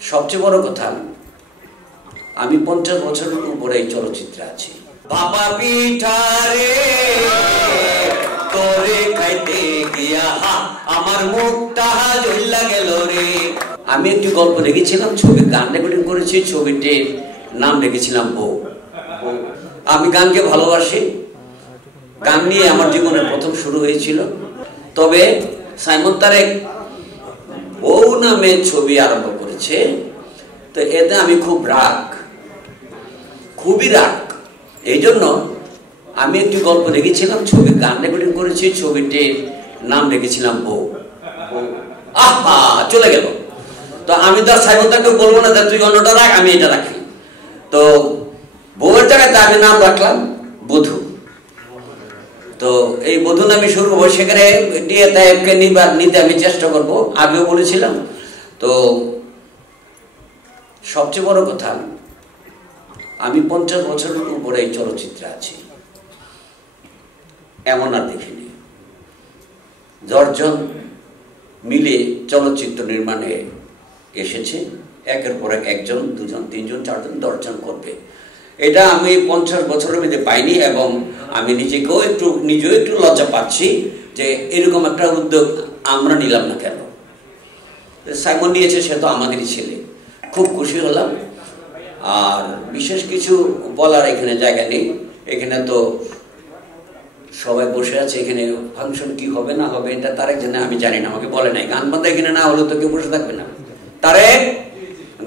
সবচেয়ে বড় কথা, আমি 50 বছরের উপরে এই চলচ্চিত্রে আছি। বাবা পিঠারে তোরে খাইতে গিয়া আমার মুখটা জ্বলা গেল রে। আমি একটি গল্প লিখেছিলাম, ছবির গান রেকর্ডিং করেছি, ছবিটির নাম রেখেছিলাম বউ। আমি গানকে ভালোবাসি, গান নিয়ে আমার জীবনের প্রথম শুরু হয়েছিল। তবে সাইমন তারেক বউ নামে ছবি আরম্ভ করেছে, তো এতে আমি খুব রাগ, খুবই রাগ। এই জন্য আমি একটি গল্প লিখেছিলাম, ছবির গান রেকর্ডিং করেছি, ছবিটির নাম রেখেছিলাম বউ। আহা চলে গেল। তো আমি তো সাইমন তাকে বলবো না তুই অন্যটা রাখ, আমি এটা রাখি। তো বউয়ের জায়গাতে আমি নাম রাখলাম বধূ। তো এই বধূ নামে শুরু করবো, সেখানে নিতে আমি চেষ্টা করব, আগেও বলেছিলাম। তো সবচেয়ে বড় কথা, আমি 50 বছরের উপরে এই চলচ্চিত্রে আছি, এমন আর দেখিনি। 10 জন মিলে চলচ্চিত্র নির্মাণে এসেছে, একের পর এক, 1 জন 2 জন 3 জন 4 জন 10 জন করবে। এটা আমি 50 বছরের মধ্যে পাইনি, এবং আমি নিজেও একটু লজ্জা পাচ্ছি যে এরকম একটা উদ্যোগ আমরা নিলাম না কেন। সাইমন নিয়েছে, সে তো আমাদেরই ছেলে, খুব খুশি হলাম। আর বিশেষ কিছু বলার এখানে জায়গা নেই, এখানে তো সবাই বসে আছে। এখানে ফাংশন কি হবে না হবে এটা তারেক জানে, আমি জানি না, আমাকে বলে নাই। গান বান্ধা এখানে না হলে তো কেউ বসে থাকবে না। তারেক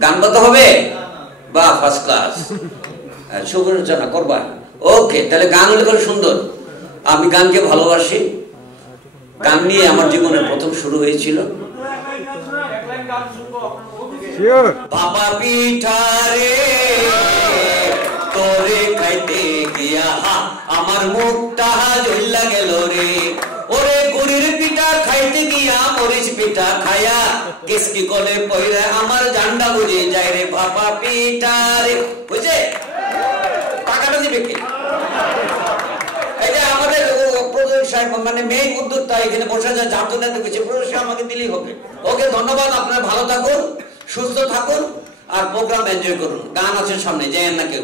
গান বান্ধা হবে বা ফার্স্ট ক্লাস শুভরচনা করবা, ওকে। তাহলে গান হলে খুব সুন্দর। আমি গানকে ভালোবাসি, গান নিয়ে আমার জীবনের প্রথম শুরু হয়েছিল। বাবা পিঠারে তোরে খাইতে গিয়া আমার মুখটা জ্বলা গেল রে। ওরে গুড়ির পিঠা খাইতে গিয়া মরিচ পিঠা খায়া কেসকি কলে পইরা আমার জান্ডা বুঝে যায় রে। বাবা পিঠারে, বুঝে টাকাটা দিবে কে? এই যে আমাদের প্রযোজক সাহেব, মানে মেইন উদ্যোক্তা এখানে বসে যায়, যার জন্য আমাকে দিলেই হবে। ওকে, ধন্যবাদ। আপনারা ভালো থাকুন, সুস্থ থাকুন, আর প্রোগ্রাম এনজয় করুন। গান আছে সামনে, যায় না কেউ।